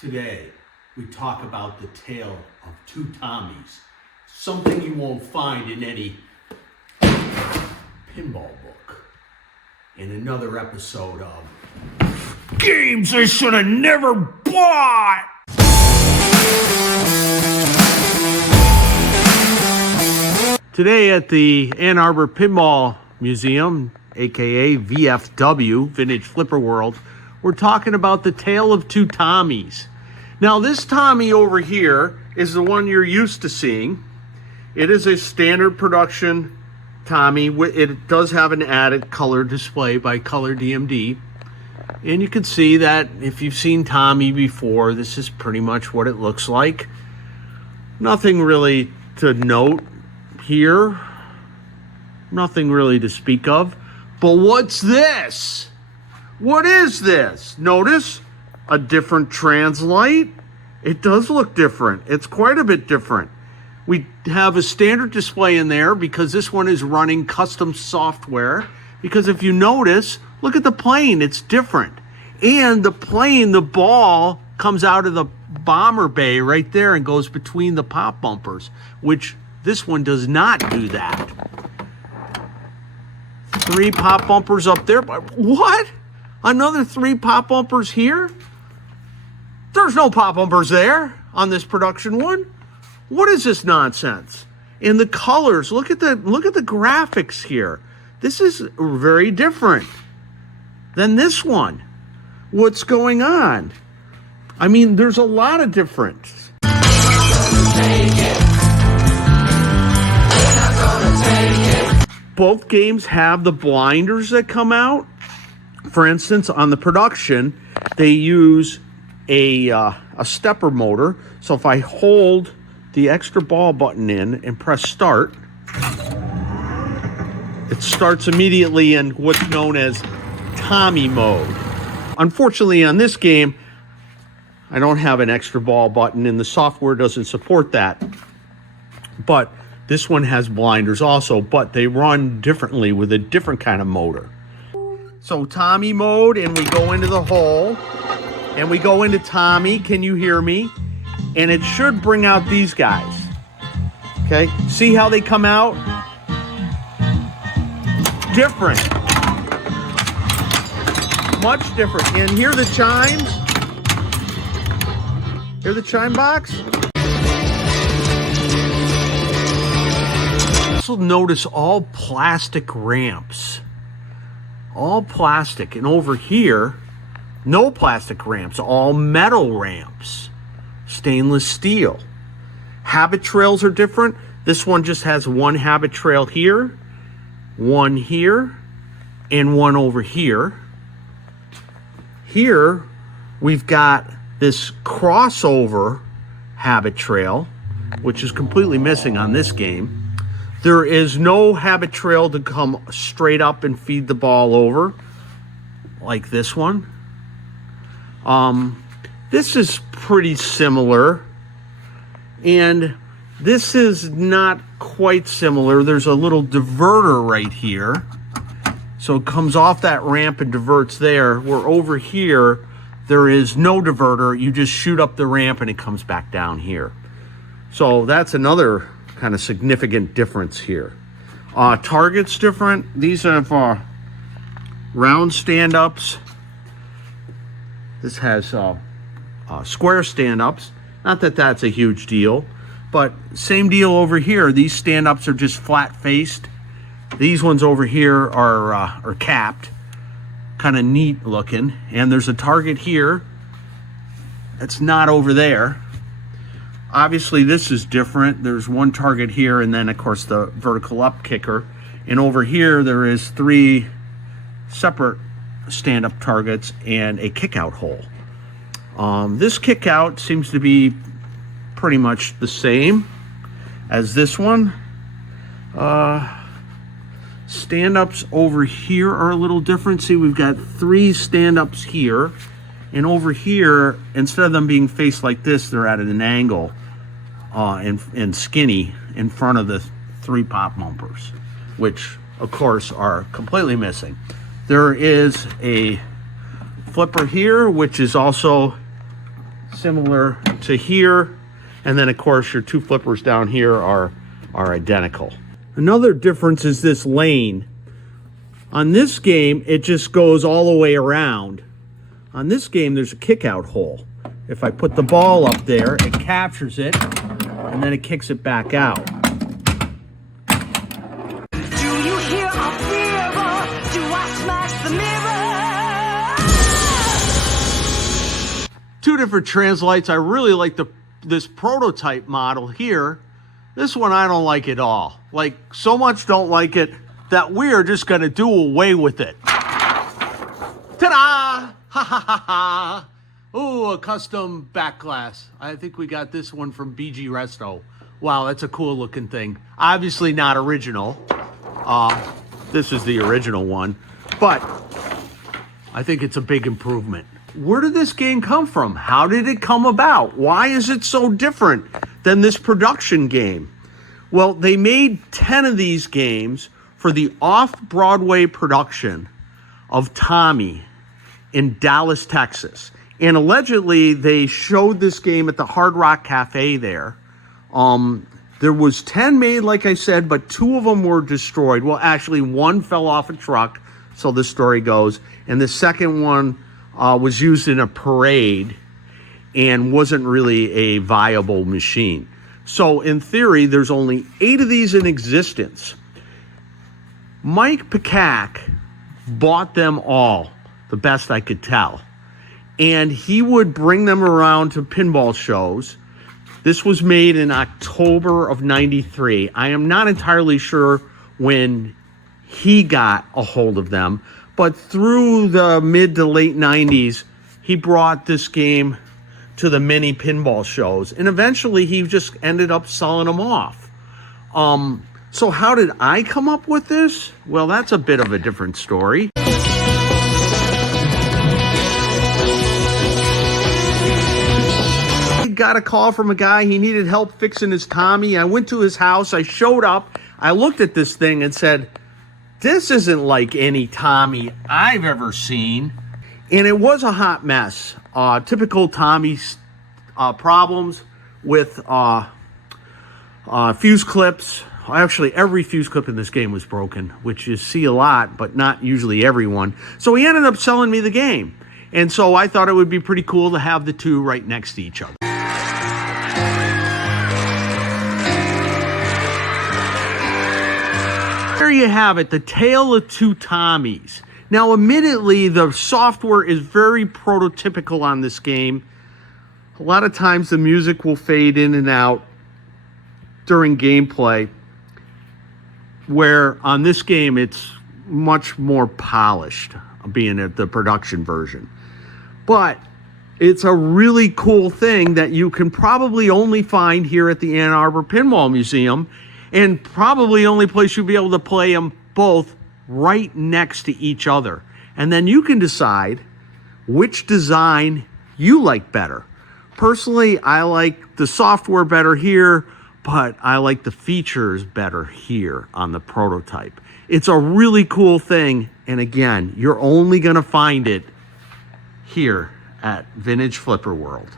Today, we talk about the tale of two Tommies, something you won't find in any pinball book. In another episode of Games I Should Have Never Bought! Today at the Ann Arbor Pinball Museum, aka VFW, Vintage Flipper World, we're talking about the tale of two Tommies. Now this Tommy over here is the one you're used to seeing. It is a standard production Tommy. It does have an added color display by Color DMD. And you can see that if you've seen Tommy before, this is pretty much what it looks like. Nothing really to note here. Nothing really to speak of. But what's this? What is this? Notice a different translite. It does look different. It's quite a bit different. We have a standard display in there because this one is running custom software. Because if you notice, look at the plane, it's different. And the plane, the ball comes out of the bomber bay right there and goes between the pop bumpers, which this one does not do that. 3 pop bumpers up there. What? Another 3 pop bumpers here? There's no pop bumpers there on this production one. What is this nonsense? And the colors, look at the graphics here. This is very different than this one. What's going on? I mean, there's a lot of difference. Both games have the blinders that come out. For instance, on the production, they use a stepper motor. So if I hold the extra ball button in and press start, it starts immediately in what's known as Tommy mode. Unfortunately, on this game, I don't have an extra ball button and the software doesn't support that. But this one has blinders also, but they run differently with a different kind of motor. So Tommy mode, and we go into the hole, and we go into Tommy, can you hear me? And it should bring out these guys. Okay, see how they come out? Different. Much different. And hear the chimes? Hear the chime box? Also notice all plastic ramps. All plastic. And over here, no plastic ramps, all metal ramps. Stainless steel. Habit trails are different. This one just has one habit trail here, one here, and one over here. Here, we've got this crossover habit trail, which is completely missing on this game. There is no habit trail to come straight up and feed the ball over, like this one. This is pretty similar, and this is not quite similar. There's a little diverter right here. So it comes off that ramp and diverts there, where over here, there is no diverter. You just shoot up the ramp and it comes back down here. So that's another kind of significant difference here. Target's different. These have round stand-ups. This has square stand-ups. Not that that's a huge deal, but same deal over here. These stand-ups are just flat-faced. These ones over here are capped, kind of neat looking. And there's a target here that's not over there. Obviously, this is different. There's one target here, and then, of course, the vertical up kicker. And over here, there is 3 separate stand-up targets and a kick-out hole. This kick-out seems to be pretty much the same as this one. Stand-ups over here are a little different. See, we've got 3 stand-ups here. And over here, instead of them being faced like this, they're at an angle and skinny in front of the 3 pop bumpers, which, of course, are completely missing. There is a flipper here, which is also similar to here. And then of course your two flippers down here are identical. Another difference is this lane. On this game, it just goes all the way around. On this game, there's a kick-out hole. If I put the ball up there, it captures it, and then it kicks it back out. Do you hear a fever? Do I smash the mirror? Two different translights. I really like this prototype model here. This one I don't like at all. Like, so much don't like it that we're just gonna do away with it. Ta-da! Ha ha ha ha! Ooh, a custom back glass. I think we got this one from BG Resto. Wow, that's a cool looking thing. Obviously not original. This is the original one, but I think it's a big improvement. Where did this game come from? How did it come about? Why is it so different than this production game? Well, they made 10 of these games for the off-Broadway production of Tommy in Dallas, Texas. And allegedly, they showed this game at the Hard Rock Cafe there. There was 10 made, like I said, but 2 of them were destroyed. Well, actually, 1 fell off a truck, so the story goes. And the second one was used in a parade and wasn't really a viable machine. So in theory, there's only 8 of these in existence. Mike Pekak bought them all, the best I could tell. And he would bring them around to pinball shows. This was made in October of '93. I am not entirely sure when he got a hold of them, but through the mid to late 90s, he brought this game to the mini pinball shows, and eventually he just ended up selling them off. So how did I come up with this? Well, that's a bit of a different story. I got a call from a guy. He needed help fixing his Tommy. I went to his house. I showed up. I looked at this thing and said, this isn't like any Tommy I've ever seen. And it was a hot mess. Typical Tommy's problems with fuse clips. Actually, every fuse clip in this game was broken, which you see a lot, but not usually everyone. So he ended up selling me the game. And so I thought it would be pretty cool to have the two right next to each other. There you have it, the tale of two Tommies. Now, admittedly, the software is very prototypical on this game. A lot of times the music will fade in and out during gameplay, where on this game it's much more polished, being at the production version. But it's a really cool thing that you can probably only find here at the Ann Arbor Pinball Museum, and probably only place you'll be able to play them both right next to each other. And then you can decide which design you like better. Personally, I like the software better here, but I like the features better here on the prototype. It's a really cool thing, and again, you're only gonna find it here at Vintage Flipper World.